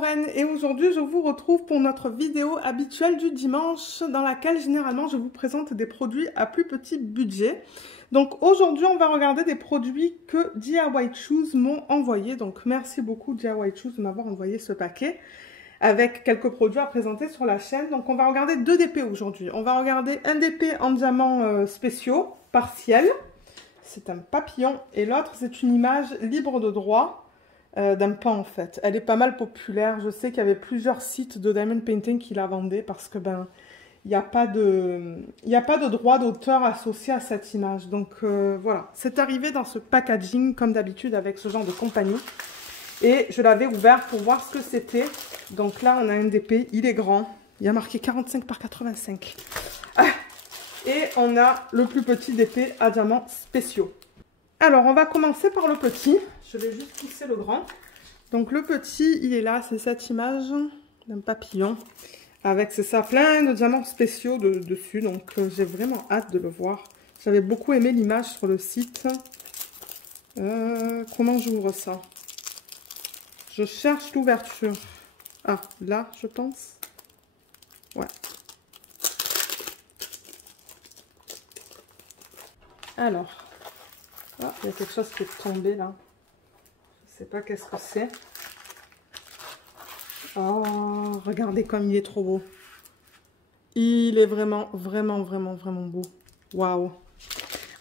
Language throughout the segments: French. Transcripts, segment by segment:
Lorraine et aujourd'hui je vous retrouve pour notre vidéo habituelle du dimanche dans laquelle généralement je vous présente des produits à plus petit budget. Donc aujourd'hui on va regarder des produits que DIY Choose m'ont envoyé. Donc merci beaucoup DIY Choose de m'avoir envoyé ce paquet avec quelques produits à présenter sur la chaîne. Donc on va regarder deux DP aujourd'hui. On va regarder un DP en diamants spéciaux partiels. C'est un papillon et l'autre c'est une image libre de droit. D'un pan en fait. Elle est pas mal populaire. Je sais qu'il y avait plusieurs sites de diamond painting qui la vendaient parce que il n'y a pas de droit d'auteur associé à cette image. Donc voilà, c'est arrivé dans ce packaging comme d'habitude avec ce genre de compagnie. Et je l'avais ouvert pour voir ce que c'était. Donc là on a un DP, il est grand. Il y a marqué 45 par 85. Et on a le plus petit DP à diamants spéciaux. Alors, on va commencer par le petit. Je vais juste pousser le grand. Donc, le petit, il est là. C'est cette image d'un papillon. Avec, c'est ça, plein de diamants spéciaux dessus. Donc, j'ai vraiment hâte de le voir. J'avais beaucoup aimé l'image sur le site. Comment j'ouvre ça? Je cherche l'ouverture. Ah, là, je pense. Ouais. Alors. Ah, il y a quelque chose qui est tombé là. Je ne sais pas qu'est-ce que c'est. Oh, regardez comme il est trop beau. Il est vraiment beau. Waouh.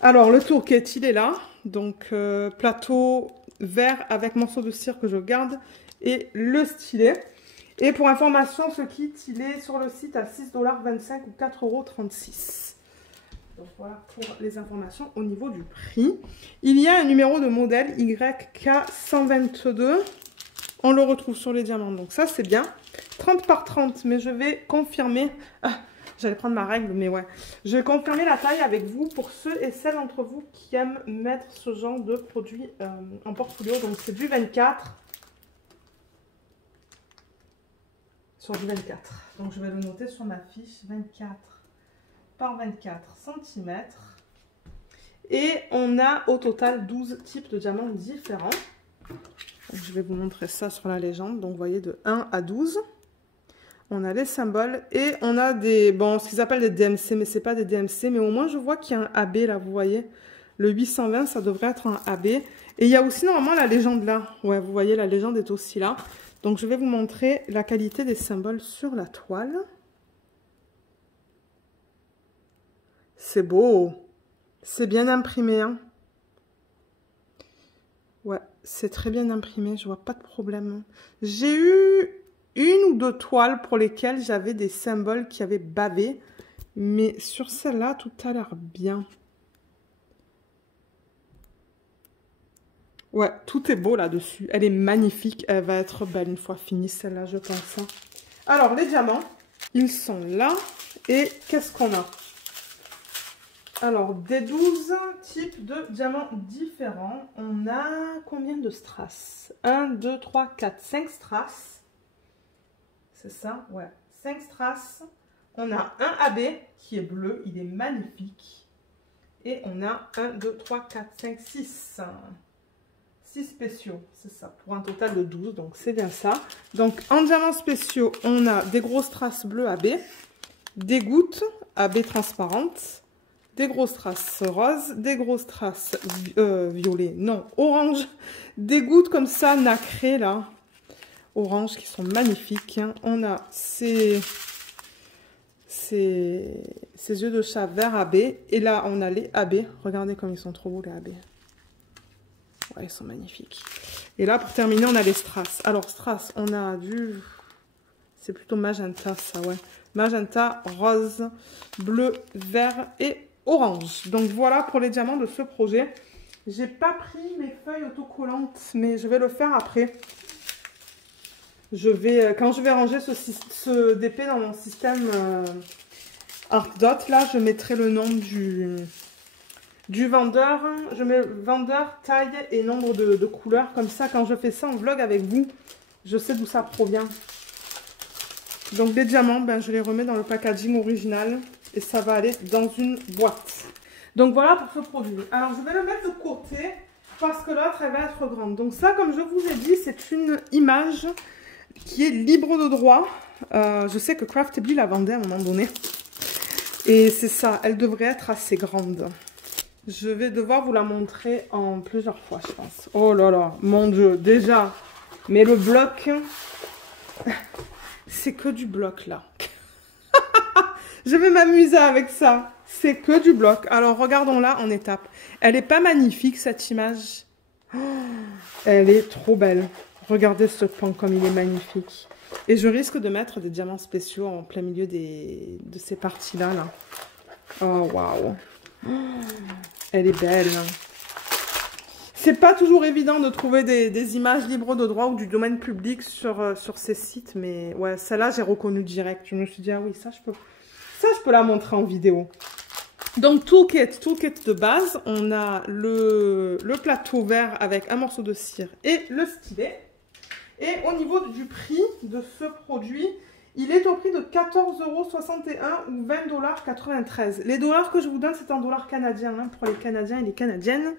Alors, le tourquet, il est là. Donc, plateau vert avec morceau de cire que je garde. Et le stylet. Et pour information, ce kit, il est sur le site à 6,25 $ ou 4,36 €. Donc voilà pour les informations au niveau du prix. Il y a un numéro de modèle YK122. On le retrouve sur les diamants. Donc ça c'est bien. 30 par 30. Mais je vais confirmer. Ah, j'allais prendre ma règle. Mais ouais. Je vais confirmer la taille avec vous pour ceux et celles d'entre vous qui aiment mettre ce genre de produit en portfolio. Donc c'est du 24. Sur du 24. Donc je vais le noter sur ma fiche. 24 par 24 cm. Et on a au total 12 types de diamants différents. Donc, je vais vous montrer ça sur la légende. Donc vous voyez de 1 à 12. On a les symboles et on a des, bon, ce qu'ils appellent des DMC, mais c'est pas des DMC, mais au moins je vois qu'il y a un AB là, vous voyez. Le 820, ça devrait être un AB. Et il y a aussi normalement la légende là. Ouais, vous voyez, la légende est aussi là. Donc je vais vous montrer la qualité des symboles sur la toile. C'est beau. C'est bien imprimé. Hein. Ouais, c'est très bien imprimé. Je vois pas de problème. J'ai eu une ou deux toiles pour lesquelles j'avais des symboles qui avaient bavé. Mais sur celle-là, tout a l'air bien. Ouais, tout est beau là-dessus. Elle est magnifique. Elle va être belle une fois finie, celle-là, je pense. Alors, les diamants, ils sont là. Et qu'est-ce qu'on a ? Alors, des 12 types de diamants différents. On a combien de strass? 1, 2, 3, 4, 5 strass. C'est ça? Ouais, 5 strass. On a un AB qui est bleu. Il est magnifique. Et on a 1, 2, 3, 4, 5, 6. 6 spéciaux, c'est ça, pour un total de 12. Donc, c'est bien ça. Donc, en diamants spéciaux, on a des grosses strass bleues AB. Des gouttes AB transparentes. Des grosses strass roses, des grosses strass violet, non, orange, des gouttes comme ça, nacrées là, orange, qui sont magnifiques. Hein. On a ces yeux de chat vert AB, et là on a les AB, regardez comme ils sont trop beaux les AB. Ouais, ils sont magnifiques. Et là pour terminer, on a les strass. Alors strass, on a du... c'est plutôt magenta ça, ouais. Magenta, rose, bleu, vert et orange. Donc voilà pour les diamants de ce projet. J'ai pas pris mes feuilles autocollantes, mais je vais le faire après. Je vais, quand je vais ranger ce DP dans mon système ArtDot, là, je mettrai le nom du vendeur. Je mets vendeur, taille et nombre de couleurs. Comme ça, quand je fais ça en vlog avec vous, je sais d'où ça provient. Donc les diamants, ben, je les remets dans le packaging original. Et ça va aller dans une boîte. Donc voilà pour ce produit. Alors je vais le mettre de côté parce que l'autre elle va être grande. Donc ça, comme je vous ai dit, c'est une image qui est libre de droit. Je sais que Craftedly la vendait à un moment donné. Et c'est ça, elle devrait être assez grande. Je vais devoir vous la montrer en plusieurs fois, je pense. Oh là là, mon Dieu, déjà. Mais le bloc, c'est que du bloc là. Je vais m'amuser avec ça. C'est que du bloc. Alors, regardons-la en étapes. Elle n'est pas magnifique, cette image. Oh, elle est trop belle. Regardez ce pan comme il est magnifique. Et je risque de mettre des diamants spéciaux en plein milieu de ces parties-là. Là. Oh, waouh. Oh, elle est belle. C'est pas toujours évident de trouver des images libres de droit ou du domaine public sur ces sites. Mais ouais, celle-là, j'ai reconnu direct. Je me suis dit, ah oui, ça, je peux la montrer en vidéo. Donc, toolkit de base. On a le plateau vert avec un morceau de cire et le stylet. Et au niveau du prix de ce produit, il est au prix de 14,61 € ou 20,93 $. Les dollars que je vous donne, c'est en dollars canadiens, hein, pour les Canadiens et les Canadiennes.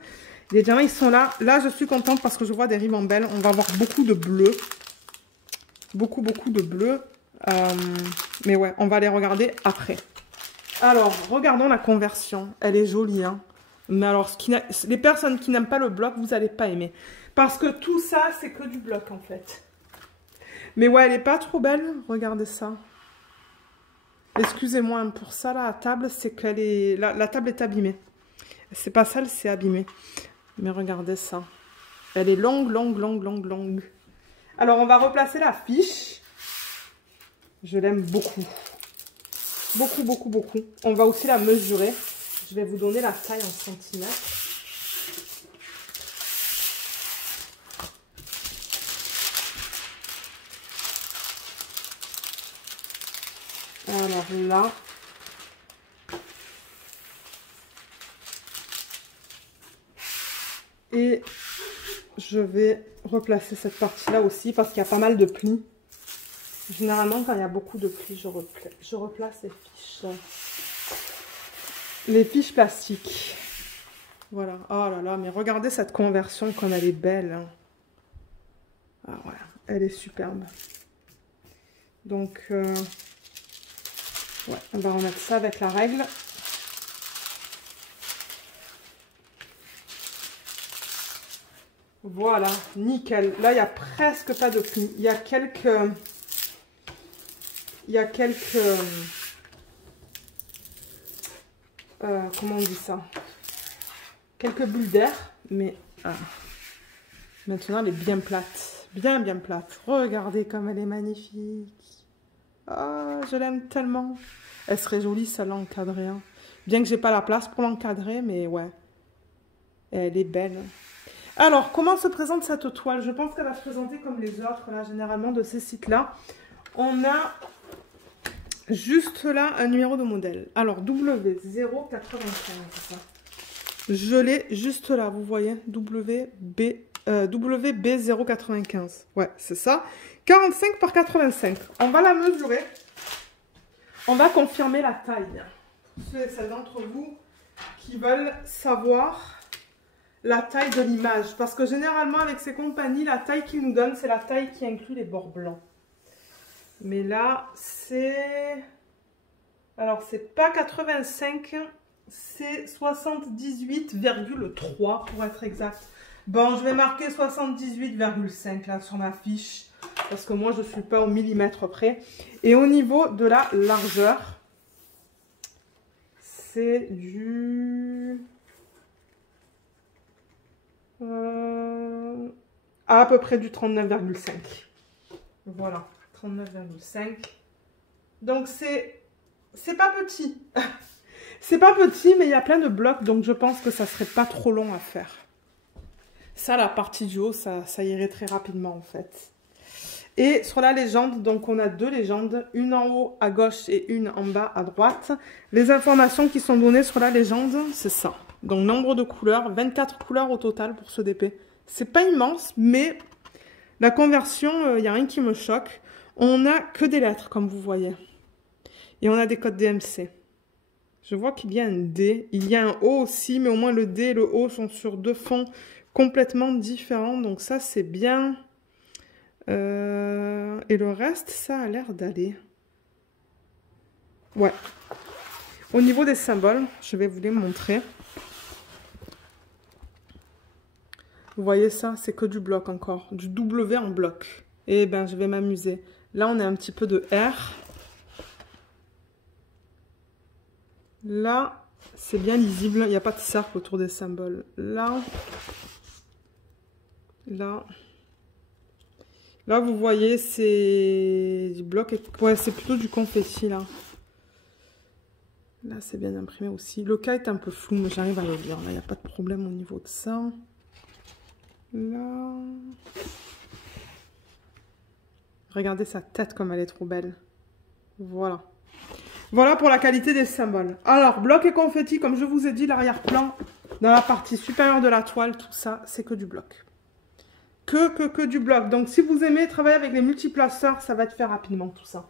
Les diamants, ils sont là. Là, je suis contente parce que je vois des ribambelles. On va avoir beaucoup de bleu. Beaucoup de bleu. Mais ouais, on va les regarder après. Alors, regardons la conversion. Elle est jolie, hein. Mais alors, les personnes qui n'aiment pas le bloc, vous n'allez pas aimer. Parce que tout ça, c'est que du bloc, en fait. Mais ouais, elle n'est pas trop belle. Regardez ça. Excusez-moi pour ça, la table, c'est qu'elle est... La table est abîmée. C'est pas sale, c'est abîmé. Mais regardez ça. Elle est longue. Alors, on va replacer la fiche. Je l'aime beaucoup. Beaucoup. On va aussi la mesurer. Je vais vous donner la taille en centimètres. Alors là, et je vais replacer cette partie-là aussi parce qu'il y a pas mal de plis. Généralement, quand il y a beaucoup de plis, je replace les fiches. Les fiches plastiques. Voilà. Oh là là, mais regardez cette conversion comme elle est belle. Hein. Ah ouais, elle est superbe. Donc, ouais, on va remettre ça avec la règle. Voilà, nickel. Là, il n'y a presque pas de plis. Il y a quelques... comment on dit ça? Quelques bulles d'air, mais maintenant elle est bien plate. Bien plate. Regardez comme elle est magnifique. Oh, je l'aime tellement. Elle serait jolie celle-là encadrée. Hein. Bien que j'ai pas la place pour l'encadrer, mais ouais. Elle est belle. Alors, comment se présente cette toile? Je pense qu'elle va se présenter comme les autres, là, généralement, de ces sites-là. On a juste là un numéro de modèle. Alors, W095. Je l'ai juste là, vous voyez. WB095. Ouais, c'est ça. 45 par 85. On va la mesurer. On va confirmer la taille. Pour ceux et celles d'entre vous qui veulent savoir la taille de l'image. Parce que généralement, avec ces compagnies, la taille qu'ils nous donnent, c'est la taille qui inclut les bords blancs. Mais là, c'est... Alors, c'est pas 85, c'est 78,3 pour être exact. Bon, je vais marquer 78,5 là sur ma fiche. Parce que moi, je ne suis pas au millimètre près. Et au niveau de la largeur, c'est du... à peu près du 39,5. Voilà, 39,5. Donc, c'est pas petit. C'est pas petit, mais il y a plein de blocs. Donc, je pense que ça serait pas trop long à faire. Ça, la partie du haut, ça irait très rapidement, en fait. Et sur la légende, donc on a deux légendes, une en haut à gauche et une en bas à droite. Les informations qui sont données sur la légende, c'est ça. Donc nombre de couleurs, 24 couleurs au total pour ce DP. C'est pas immense, mais la conversion, il n'y a rien qui me choque. On n'a que des lettres, comme vous voyez. Et on a des codes DMC. Je vois qu'il y a un D. Il y a un O aussi, mais au moins le D et le O sont sur deux fonds complètement différents. Donc ça, c'est bien... Et le reste, ça a l'air d'aller. Ouais. Au niveau des symboles, je vais vous les montrer. Vous voyez ça, c'est que du bloc encore. Du W en bloc. Et ben, je vais m'amuser. Là, on a un petit peu de R. Là, c'est bien lisible. Il n'y a pas de cercle autour des symboles. Là. Là. Là, vous voyez, c'est du bloc. Ouais, c'est plutôt du confetti, là. Là, c'est bien imprimé aussi. Le cas est un peu flou, mais j'arrive à le lire. Là, il n'y a pas de problème au niveau de ça. Là. Regardez sa tête comme elle est trop belle. Voilà. Voilà pour la qualité des symboles. Alors, bloc et confetti, comme je vous ai dit, l'arrière-plan, dans la partie supérieure de la toile, tout ça, c'est que du bloc. Que du bloc. Donc, si vous aimez travailler avec les multiplaceurs, ça va être fait rapidement, tout ça.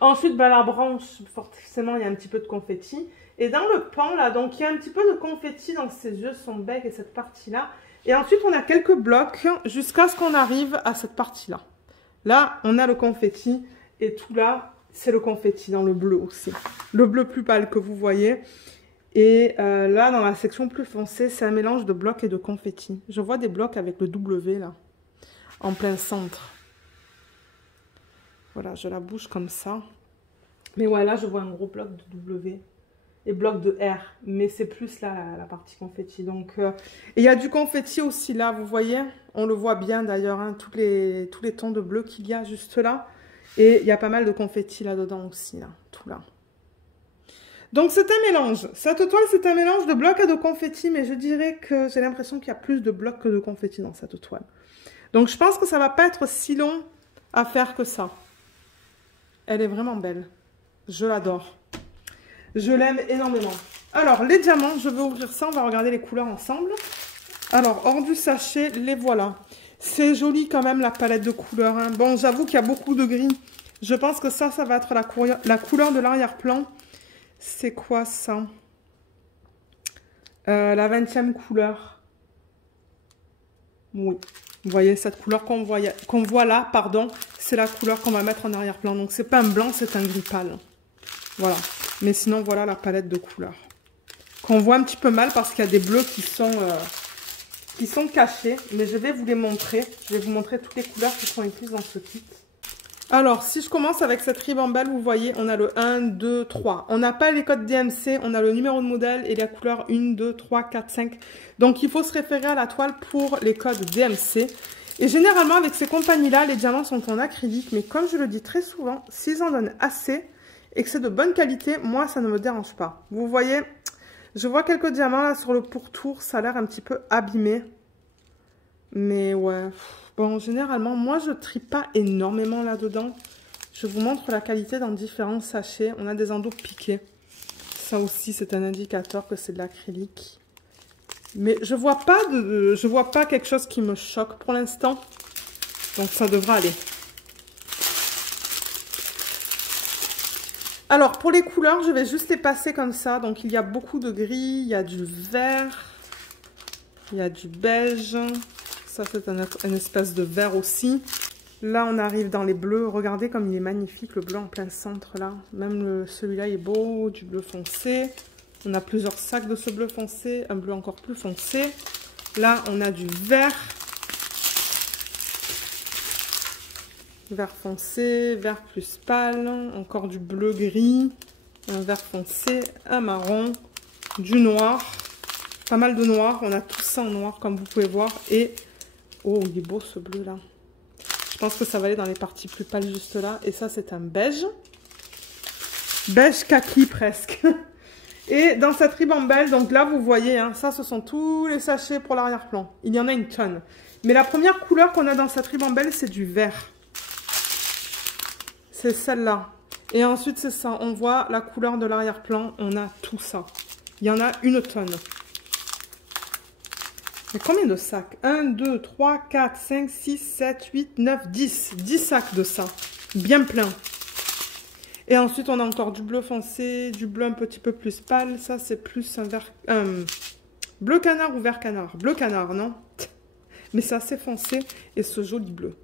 Ensuite, ben, la branche, forcément, il y a un petit peu de confetti. Et dans le pan, là, donc, il y a un petit peu de confetti dans ses yeux, son bec et cette partie-là. Et ensuite, on a quelques blocs jusqu'à ce qu'on arrive à cette partie-là. Là, on a le confetti et tout là, c'est le confetti dans le bleu aussi. Le bleu plus pâle que vous voyez. Et là, dans la section plus foncée, c'est un mélange de blocs et de confetti. Je vois des blocs avec le W là, en plein centre. Voilà, je la bouge comme ça. Mais ouais, là, je vois un gros bloc de W et bloc de R. Mais c'est plus là, la partie confetti. Donc, et il y a du confetti aussi là, vous voyez. On le voit bien d'ailleurs, hein, tous les tons de bleu qu'il y a juste là. Et il y a pas mal de confetti là-dedans aussi, là, tout là. Donc, c'est un mélange. Cette toile, c'est un mélange de blocs et de confetti. Mais je dirais que j'ai l'impression qu'il y a plus de blocs que de confetti dans cette toile. Donc, je pense que ça va pas être si long à faire que ça. Elle est vraiment belle. Je l'adore. Je l'aime énormément. Alors, les diamants, je vais ouvrir ça. On va regarder les couleurs ensemble. Alors, hors du sachet, les voilà. C'est joli quand même, la palette de couleurs. Hein. Bon, j'avoue qu'il y a beaucoup de gris. Je pense que ça va être la couleur de l'arrière-plan. C'est quoi ça? La 20e couleur. Oui. Vous voyez, cette couleur qu'on voit là, pardon, c'est la couleur qu'on va mettre en arrière-plan. Donc, c'est pas un blanc, c'est un gris pâle. Voilà. Mais sinon, voilà la palette de couleurs. Qu'on voit un petit peu mal parce qu'il y a des bleus qui sont cachés. Mais je vais vous les montrer. Je vais vous montrer toutes les couleurs qui sont incluses dans ce kit. Alors, si je commence avec cette ribambelle, vous voyez, on a le 1, 2, 3. On n'a pas les codes DMC, on a le numéro de modèle et la couleur 1, 2, 3, 4, 5. Donc, il faut se référer à la toile pour les codes DMC. Et généralement, avec ces compagnies-là, les diamants sont en acrylique. Mais comme je le dis très souvent, s'ils en donnent assez et que c'est de bonne qualité, moi, ça ne me dérange pas. Vous voyez, je vois quelques diamants là sur le pourtour. Ça a l'air un petit peu abîmé. Mais ouais... Bon, généralement, moi, je trie pas énormément là-dedans. Je vous montre la qualité dans différents sachets. On a des endos piqués. Ça aussi, c'est un indicateur que c'est de l'acrylique. Mais je vois pas quelque chose qui me choque pour l'instant. Donc, ça devra aller. Alors, pour les couleurs, je vais juste les passer comme ça. Donc, il y a beaucoup de gris, il y a du vert, il y a du beige. Ça, c'est un espèce de vert aussi. Là, on arrive dans les bleus. Regardez comme il est magnifique, le bleu en plein centre, là. Même celui-là est beau, du bleu foncé. On a plusieurs sacs de ce bleu foncé, un bleu encore plus foncé. Là, on a du vert. Vert foncé, vert plus pâle. Encore du bleu gris. Un vert foncé, un marron, du noir. Pas mal de noir. On a tout ça en noir, comme vous pouvez voir. Et... oh, il est beau ce bleu là. Je pense que ça va aller dans les parties plus pâles juste là. Et ça, c'est un beige. Beige kaki presque. Et dans cette ribambelle, donc là, vous voyez, hein, ça, ce sont tous les sachets pour l'arrière-plan. Il y en a une tonne. Mais la première couleur qu'on a dans cette ribambelle, c'est du vert. C'est celle-là. Et ensuite, c'est ça. On voit la couleur de l'arrière-plan. On a tout ça. Il y en a une tonne. Mais combien de sacs? 1, 2, 3, 4, 5, 6, 7, 8, 9, 10. 10 sacs de ça. Bien plein. Et ensuite, on a encore du bleu foncé, du bleu un petit peu plus pâle. Ça, c'est plus un vert... bleu canard ou vert canard? Bleu canard, non? mais c'est assez foncé et ce joli bleu.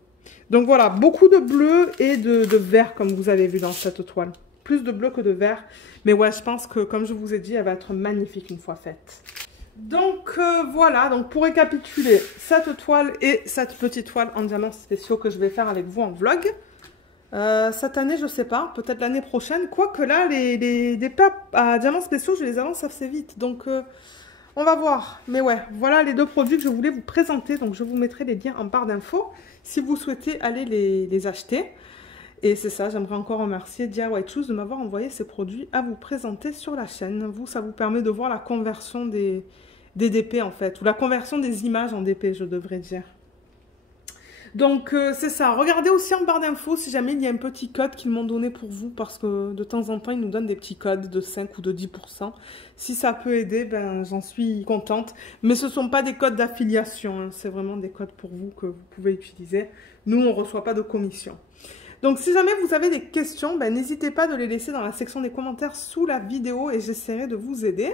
Donc voilà, beaucoup de bleu et de vert comme vous avez vu dans cette toile. Plus de bleu que de vert. Mais ouais, je pense que comme je vous ai dit, elle va être magnifique une fois faite. Donc voilà, donc pour récapituler, cette toile et cette petite toile en diamants spéciaux que je vais faire avec vous en vlog. Cette année, je sais pas, peut-être l'année prochaine. Quoique là, des papes à diamants spéciaux, je les avance assez vite. Donc on va voir. Mais ouais, voilà les deux produits que je voulais vous présenter. Donc je vous mettrai les liens en barre d'infos si vous souhaitez aller les acheter. Et c'est ça, j'aimerais encore remercier DIY Choose de m'avoir envoyé ces produits à vous présenter sur la chaîne. Vous, ça vous permet de voir la conversion des DP en fait, ou la conversion des images en DP, je devrais dire. Donc c'est ça, regardez aussi en barre d'infos si jamais il y a un petit code qu'ils m'ont donné pour vous, parce que de temps en temps ils nous donnent des petits codes de 5 ou de 10%. Si ça peut aider, ben j'en suis contente. Mais ce ne sont pas des codes d'affiliation, hein. C'est vraiment des codes pour vous que vous pouvez utiliser. Nous, on ne reçoit pas de commission. Donc si jamais vous avez des questions, ben, n'hésitez pas de les laisser dans la section des commentaires sous la vidéo et j'essaierai de vous aider.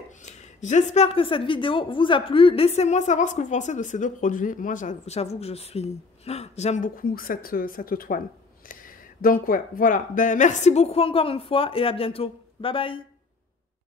J'espère que cette vidéo vous a plu. Laissez-moi savoir ce que vous pensez de ces deux produits. Moi, j'avoue que j'aime beaucoup cette toile. Donc ouais, voilà. Ben, merci beaucoup encore une fois et à bientôt. Bye bye.